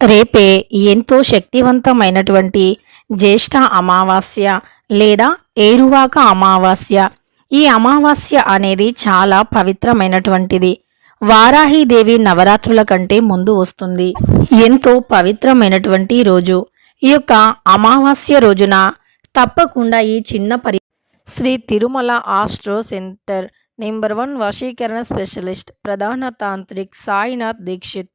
రేపే ఎంతో శక్తివంతమైనటువంటి జ్యేష్ఠ అమావాస్య లేదా ఏరువాక అమావాస్య. ఈ అమావాస్య అనేది చాలా పవిత్రమైనటువంటిది. వారాహిదేవి నవరాత్రుల కంటే ముందు వస్తుంది. ఎంతో పవిత్రమైనటువంటి రోజు. ఈ యొక్క అమావాస్య రోజున తప్పకుండా ఈ చిన్న పరి Shri Tirumala astro centre number one వశీకరణ స్పెషలిస్ట్ ప్రధాన తాంత్రిక్ సాయినాథ్ దీక్షిత్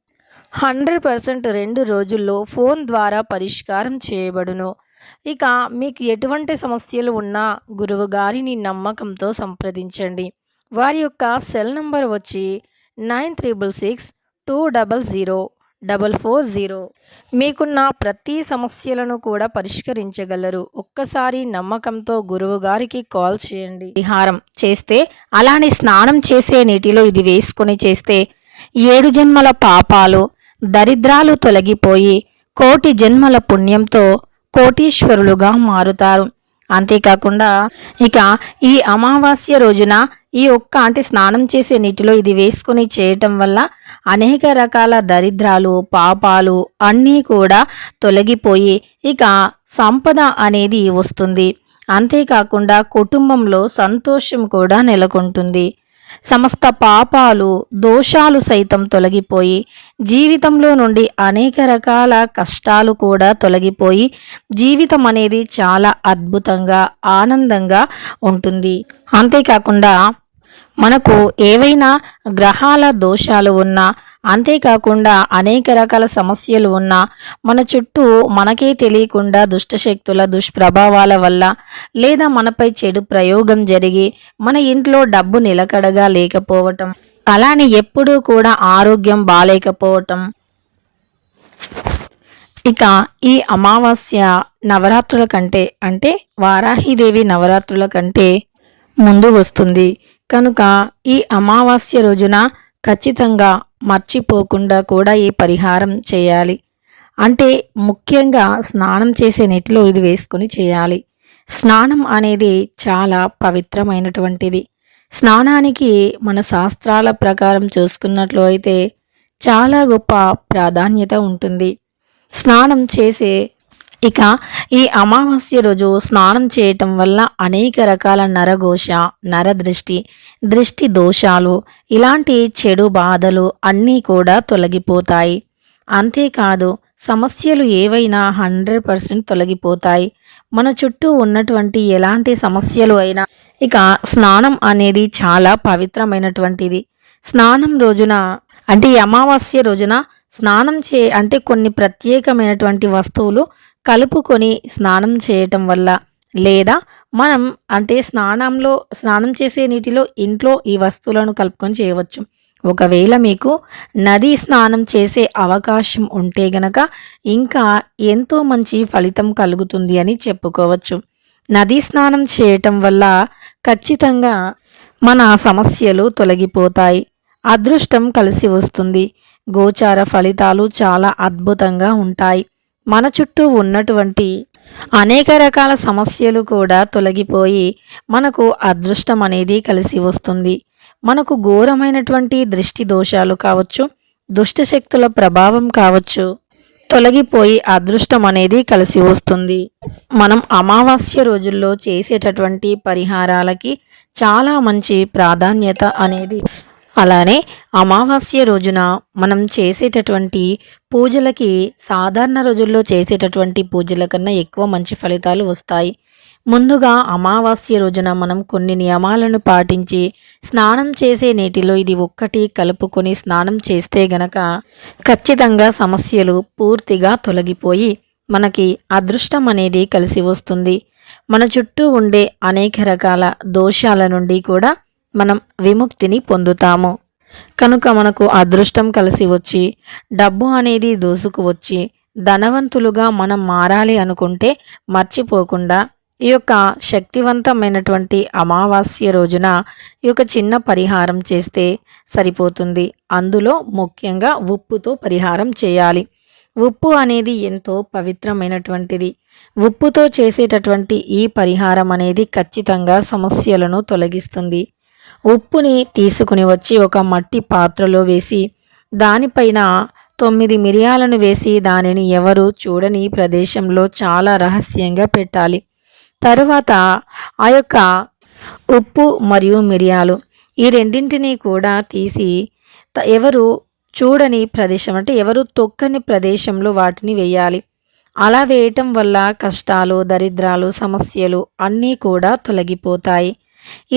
హండ్రెడ్ పర్సెంట్ రెండు రోజుల్లో ఫోన్ ద్వారా పరిష్కారం చేయబడును. ఇక మీకు ఎటువంటి సమస్యలు ఉన్నా గురువు గారిని నమ్మకంతో సంప్రదించండి. వారి యొక్క సెల్ నంబర్ వచ్చి nine triple six two double zero double four zero. మీకున్న ప్రతి సమస్యలను కూడా పరిష్కరించగలరు. ఒక్కసారి నమ్మకంతో గురువు గారికి కాల్ చేయండి. విహారం చేస్తే అలానే స్నానం చేసే నీటిలో ఇది వేసుకొని చేస్తే ఏడు జన్మల పాపాలు దరిద్రాలు తొలగిపోయి కోటి జన్మల పుణ్యంతో కోటీశ్వరులుగా మారుతారు. అంతేకాకుండా ఇక ఈ అమావాస్య రోజున ఈ ఒక్క అంటే స్నానం చేసే నీటిలో ఇది వేసుకొని చేయటం వల్ల అనేక రకాల దరిద్రాలు పాపాలు అన్నీ కూడా తొలగిపోయి ఇక సంపద అనేది వస్తుంది. అంతేకాకుండా కుటుంబంలో సంతోషం కూడా నెలకొంటుంది. సమస్త పాపాలు దోషాలు సైతం తొలగిపోయి జీవితంలో నుండి అనేక రకాల కష్టాలు కూడా తొలగిపోయి జీవితం అనేది చాలా అద్భుతంగా ఆనందంగా ఉంటుంది. అంతేకాకుండా మనకు ఏవైనా గ్రహాల దోషాలు ఉన్నా అంతేకాకుండా అనేక రకాల సమస్యలు ఉన్నా మన చుట్టూ మనకే తెలియకుండా దుష్టశక్తుల దుష్ప్రభావాల వల్ల లేదా మనపై చెడు ప్రయోగం జరిగి మన ఇంట్లో డబ్బు నిలకడగా లేకపోవటం అలానే ఎప్పుడూ కూడా ఆరోగ్యం బాలేకపోవటం. ఇక ఈ అమావాస్య నవరాత్రుల కంటే అంటే వారాహిదేవి నవరాత్రుల కంటే ముందు వస్తుంది. కనుక ఈ అమావాస్య రోజున ఖచ్చితంగా మర్చిపోకుండా కూడా ఈ పరిహారం చేయాలి. అంటే ముఖ్యంగా స్నానం చేసే నీటిలో ఇది వేసుకొని చేయాలి. స్నానం అనేది చాలా పవిత్రమైనటువంటిది. స్నానానికి మన శాస్త్రాల ప్రకారం చూసుకున్నట్లు అయితే చాలా గొప్ప ప్రాధాన్యత ఉంటుంది. స్నానం చేసే ఇక ఈ అమావాస్య రోజు స్నానం చేయటం వల్ల అనేక రకాల నరఘోష నరదృష్టి దృష్టి దోషాలు ఇలాంటి చెడు బాధలు అన్నీ కూడా తొలగిపోతాయి. అంతేకాదు సమస్యలు ఏవైనా హండ్రెడ్ పర్సెంట్ తొలగిపోతాయి. మన చుట్టూ ఉన్నటువంటి ఎలాంటి సమస్యలు అయినా ఇక స్నానం అనేది చాలా పవిత్రమైనటువంటిది. స్నానం రోజున అంటే అమావాస్య రోజున స్నానం చే అంటే కొన్ని ప్రత్యేకమైనటువంటి వస్తువులు కలుపుకొని స్నానం చేయటం వల్ల లేదా మనం అంటే స్నానంలో స్నానం చేసే నీటిలో ఇంట్లో ఈ వస్తువులను కలుపుకొని చేయవచ్చు. ఒకవేళ మీకు నది స్నానం చేసే అవకాశం ఉంటే గనక ఇంకా ఎంతో మంచి ఫలితం కలుగుతుంది అని చెప్పుకోవచ్చు. నది స్నానం చేయటం వల్ల ఖచ్చితంగా మన సమస్యలు తొలగిపోతాయి. అదృష్టం కలిసి వస్తుంది. గోచార ఫలితాలు చాలా అద్భుతంగా ఉంటాయి. మన చుట్టూ ఉన్నటువంటి అనేక రకాల సమస్యలు కూడా తొలగిపోయి మనకు అదృష్టం అనేది కలిసి వస్తుంది. మనకు ఘోరమైనటువంటి దృష్టి దోషాలు కావచ్చు దుష్టశక్తుల ప్రభావం కావచ్చు తొలగిపోయి అదృష్టం అనేది కలిసి వస్తుంది. మనం అమావాస్య రోజుల్లో చేసేటటువంటి పరిహారాలకి చాలా మంచి ప్రాధాన్యత అనేది అలానే అమావాస్య రోజున మనం చేసేటటువంటి పూజలకి సాధారణ రోజుల్లో చేసేటటువంటి పూజల కన్నా ఎక్కువ మంచి ఫలితాలు వస్తాయి. ముందుగా అమావాస్య రోజున మనం కొన్ని నియమాలను పాటించి స్నానం చేసే నీటిలో ఇది ఒక్కటి కలుపుకొని స్నానం చేస్తే గనక ఖచ్చితంగా సమస్యలు పూర్తిగా తొలగిపోయి మనకి అదృష్టం అనేది కలిసి వస్తుంది. మన చుట్టూ ఉండే అనేక రకాల దోషాల నుండి కూడా మనం విముక్తిని పొందుతాము. కనుక మనకు అదృష్టం కలిసి వచ్చి డబ్బు అనేది దోసుకు వచ్చి ధనవంతులుగా మనం మారాలి అనుకుంటే మర్చిపోకుండా ఈ యొక్క శక్తివంతమైనటువంటి అమావాస్య రోజున ఈ యొక్క చిన్న పరిహారం చేస్తే సరిపోతుంది. అందులో ముఖ్యంగా ఉప్పుతో పరిహారం చేయాలి. ఉప్పు అనేది ఎంతో పవిత్రమైనటువంటిది. ఉప్పుతో చేసేటటువంటి ఈ పరిహారం అనేది ఖచ్చితంగా సమస్యలను తొలగిస్తుంది. ఉప్పుని తీసుకుని వచ్చి ఒక మట్టి పాత్రలో వేసి దానిపైన తొమ్మిది మిరియాలను వేసి దానిని ఎవరు చూడని ప్రదేశంలో చాలా రహస్యంగా పెట్టాలి. తరువాత ఆ యొక్క ఉప్పు మరియు మిరియాలు ఈ రెండింటినీ కూడా తీసి ఎవరు చూడని ప్రదేశం అంటే ఎవరు తొక్కని ప్రదేశంలో వాటిని వేయాలి. అలా వేయటం వల్ల కష్టాలు దరిద్రాలు సమస్యలు అన్నీ కూడా తొలగిపోతాయి.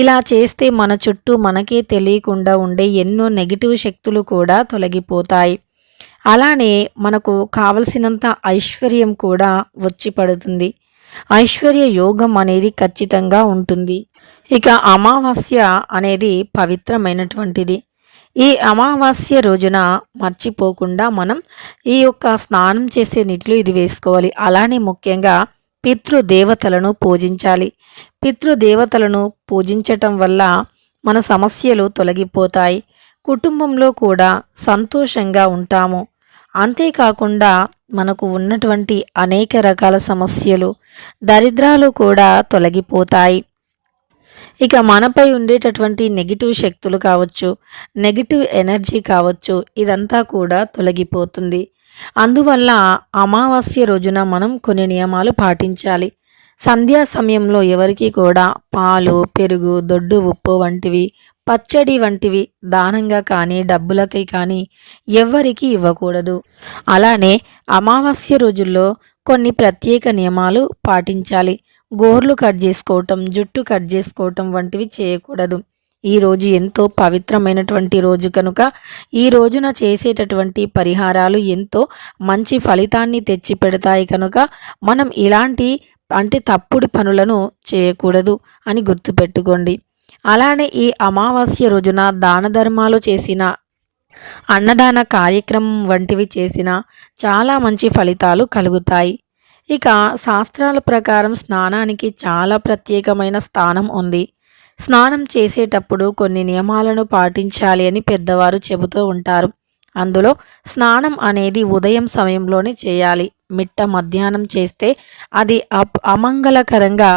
ఇలా చేస్తే మన చుట్టూ మనకే తెలియకుండా ఉండే ఎన్నో నెగిటివ్ శక్తులు కూడా తొలగిపోతాయి. అలానే మనకు కావలసినంత ఐశ్వర్యం కూడా వచ్చి పడుతుంది. ఐశ్వర్య యోగం అనేది ఖచ్చితంగా ఉంటుంది. ఇక అమావాస్య అనేది పవిత్రమైనటువంటిది. ఈ అమావాస్య రోజున మర్చిపోకుండా మనం ఈ యొక్క స్నానం చేసే నీటిలో ఇది వేసుకోవాలి. అలానే ముఖ్యంగా పితృదేవతలను పూజించాలి. పితృదేవతలను పూజించటం వల్ల మన సమస్యలు తొలగిపోతాయి. కుటుంబంలో కూడా సంతోషంగా ఉంటాము. అంతేకాకుండా మనకు ఉన్నటువంటి అనేక రకాల సమస్యలు దరిద్రాలు కూడా తొలగిపోతాయి. ఇక మనపై ఉండేటటువంటి నెగిటివ్ శక్తులు కావచ్చు నెగిటివ్ ఎనర్జీ కావచ్చు ఇదంతా కూడా తొలగిపోతుంది. అందువల్ల అమావాస్య రోజున మనం కొన్ని నియమాలు పాటించాలి. సంధ్యా సమయంలో ఎవరికి కూడా పాలు పెరుగు దొడ్డు ఉప్పు వంటివి పచ్చడి వంటివి దానంగా కానీ డబ్బులకి కానీ ఎవ్వరికీ ఇవ్వకూడదు. అలానే అమావాస్య రోజుల్లో కొన్ని ప్రత్యేక నియమాలు పాటించాలి. గోర్లు కట్ చేసుకోవటం జుట్టు కట్ చేసుకోవటం వంటివి చేయకూడదు. ఈ రోజు ఎంతో పవిత్రమైనటువంటి రోజు కనుక ఈ రోజున చేసేటటువంటి పరిహారాలు ఎంతో మంచి ఫలితాన్ని తెచ్చి పెడతాయి కనుక మనం ఇలాంటి అంటే తప్పుడు పనులను చేయకూడదు అని గుర్తుపెట్టుకోండి. అలానే ఈ అమావాస్య రోజున దాన ధర్మాలు చేసిన అన్నదాన కార్యక్రమం వంటివి చేసిన చాలా మంచి ఫలితాలు కలుగుతాయి. ఇక శాస్త్రాల ప్రకారం స్నానానికి చాలా ప్రత్యేకమైన స్థానం ఉంది. స్నానం చేసేటప్పుడు కొన్ని నియమాలను పాటించాలి అని పెద్దవారు చెబుతూ ఉంటారు. అందులో స్నానం అనేది ఉదయం సమయంలోనే చేయాలి. మిట్ట మధ్యాహ్నం చేస్తే అది అప్ అమంగళకరంగా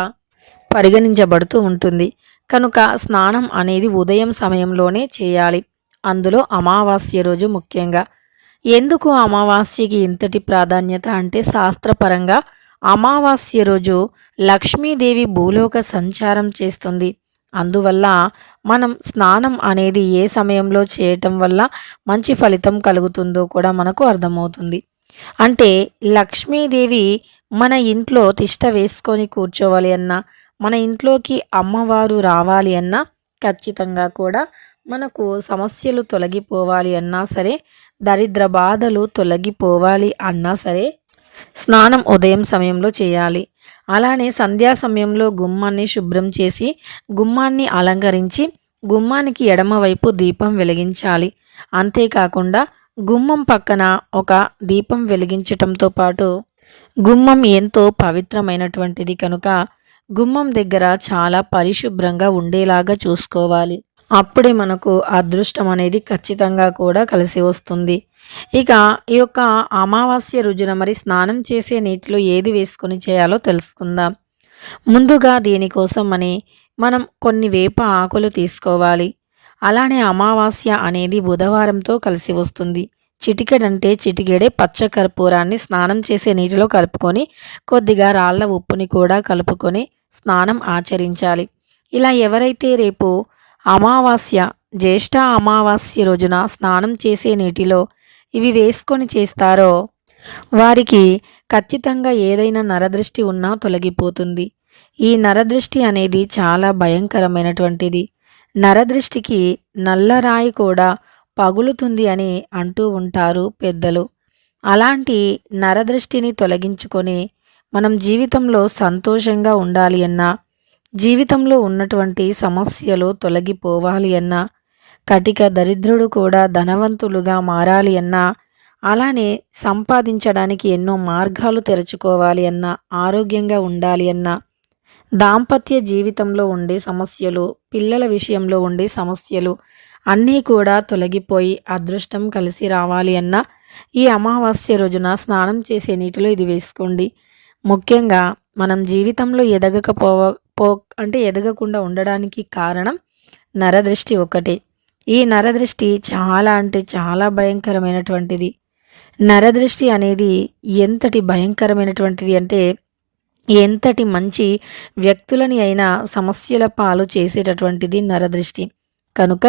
పరిగణించబడుతూ ఉంటుంది. కనుక స్నానం అనేది ఉదయం సమయంలోనే చేయాలి. అందులో అమావాస్య రోజు ముఖ్యంగా. ఎందుకు అమావాస్యకి ఇంతటి ప్రాధాన్యత అంటే శాస్త్రపరంగా అమావాస్య రోజు లక్ష్మీదేవి భూలోక సంచారం చేస్తుంది. అందువల్ల మనం స్నానం అనేది ఏ సమయంలో చేయటం వల్ల మంచి ఫలితం కలుగుతుందో కూడా మనకు అర్థమవుతుంది. అంటే లక్ష్మీదేవి మన ఇంట్లో తిష్ట వేసుకొని కూర్చోవాలి అన్నా మన ఇంట్లోకి అమ్మవారు రావాలి అన్నా ఖచ్చితంగా కూడా మనకు సమస్యలు తొలగిపోవాలి అన్నా సరే దరిద్ర బాధలు తొలగిపోవాలి అన్నా సరే స్నానం ఉదయం సమయంలో చేయాలి. అలానే సంధ్యా సమయంలో గుమ్మాన్ని శుభ్రం చేసి గుమ్మాన్ని అలంకరించి గుమ్మానికి ఎడమవైపు దీపం వెలిగించాలి. అంతేకాకుండా గుమ్మం పక్కన ఒక దీపం వెలిగించటంతో పాటు గుమ్మం ఎంతో పవిత్రమైనటువంటిది కనుక గుమ్మం దగ్గర చాలా పరిశుభ్రంగా ఉండేలాగా చూసుకోవాలి. అప్పుడే మనకు అదృష్టం అనేది ఖచ్చితంగా కూడా కలిసి వస్తుంది. ఇక ఈ యొక్క అమావాస్య రోజున మరి స్నానం చేసే నీటిలో ఏది వేసుకొని చేయాలో తెలుసుకుందాం. ముందుగా దీనికోసం అని మనం కొన్ని వేప ఆకులు తీసుకోవాలి. అలానే అమావాస్య అనేది బుధవారంతో కలిసి వస్తుంది. చిటికెడంటే చిటికెడే పచ్చ కర్పూరాన్ని స్నానం చేసే నీటిలో కలుపుకొని కొద్దిగా రాళ్ళ ఉప్పుని కూడా కలుపుకొని స్నానం ఆచరించాలి. ఇలా ఎవరైతే రేపు అమావాస్య జ్యేష్ఠ అమావాస్య రోజున స్నానం చేసే నీటిలో ఇవి వేసుకొని చేస్తారో వారికి ఖచ్చితంగా ఏదైనా నరదృష్టి ఉన్నా తొలగిపోతుంది. ఈ నరదృష్టి అనేది చాలా భయంకరమైనటువంటిది. నరదృష్టికి నల్లరాయి కూడా పగులుతుంది అని అంటూ ఉంటారు పెద్దలు. అలాంటి నరదృష్టిని తొలగించుకొని మనం జీవితంలో సంతోషంగా ఉండాలి అన్నా జీవితంలో ఉన్నటువంటి సమస్యలు తొలగిపోవాలి అన్నా కటిక దరిద్రుడు కూడా ధనవంతులుగా మారాలి అన్నా అలానే సంపాదించడానికి ఎన్నో మార్గాలు తెరుచుకోవాలి అన్నా ఆరోగ్యంగా ఉండాలి అన్నా దాంపత్య జీవితంలో ఉండే సమస్యలు పిల్లల విషయంలో ఉండే సమస్యలు అన్నీ కూడా తొలగిపోయి అదృష్టం కలిసి రావాలి అన్నా ఈ అమావాస్య రోజున స్నానం చేసే నీటిలో ఇది వేసుకోండి. ముఖ్యంగా మనం జీవితంలో ఎదగకపోవ పో అంటే ఎదగకుండా ఉండడానికి కారణం నరదృష్టి ఒకటే ఈ నరదృష్టి చాలా అంటే చాలా భయంకరమైనటువంటిది. నరదృష్టి అనేది ఎంతటి భయంకరమైనటువంటిది అంటే ఎంతటి మంచి వ్యక్తులని అయినా సమస్యల పాలు చేసేటటువంటిది నరదృష్టి. కనుక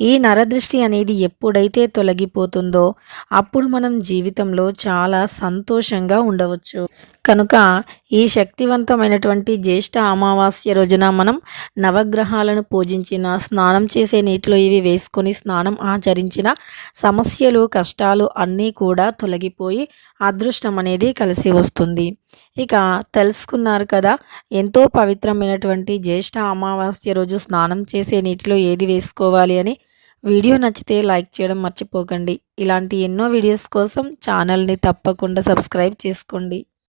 ఈ నరదృష్టి అనేది ఎప్పుడైతే తొలగిపోతుందో అప్పుడు మనం జీవితంలో చాలా సంతోషంగా ఉండవచ్చు. కనుక ఈ శక్తివంతమైనటువంటి జ్యేష్ఠ అమావాస్య రోజున మనం నవగ్రహాలను పూజించిన స్నానం చేసే నీటిలో ఇవి వేసుకొని స్నానం ఆచరించిన సమస్యలు కష్టాలు అన్నీ కూడా తొలగిపోయి అదృష్టం అనేది కలిసి వస్తుంది. ఇక తెలుసుకున్నారు కదా ఎంతో పవిత్రమైనటువంటి జ్యేష్ఠ అమావాస్య రోజు స్నానం చేసే నీటిలో ఏది వేసుకోవాలి అని? వీడియో నచ్చితే లైక్ చేయడం మర్చిపోకండి. ఇలాంటి ఎన్నో వీడియోస్ కోసం ఛానల్ని తప్పకుండా సబ్స్క్రైబ్ చేసుకోండి.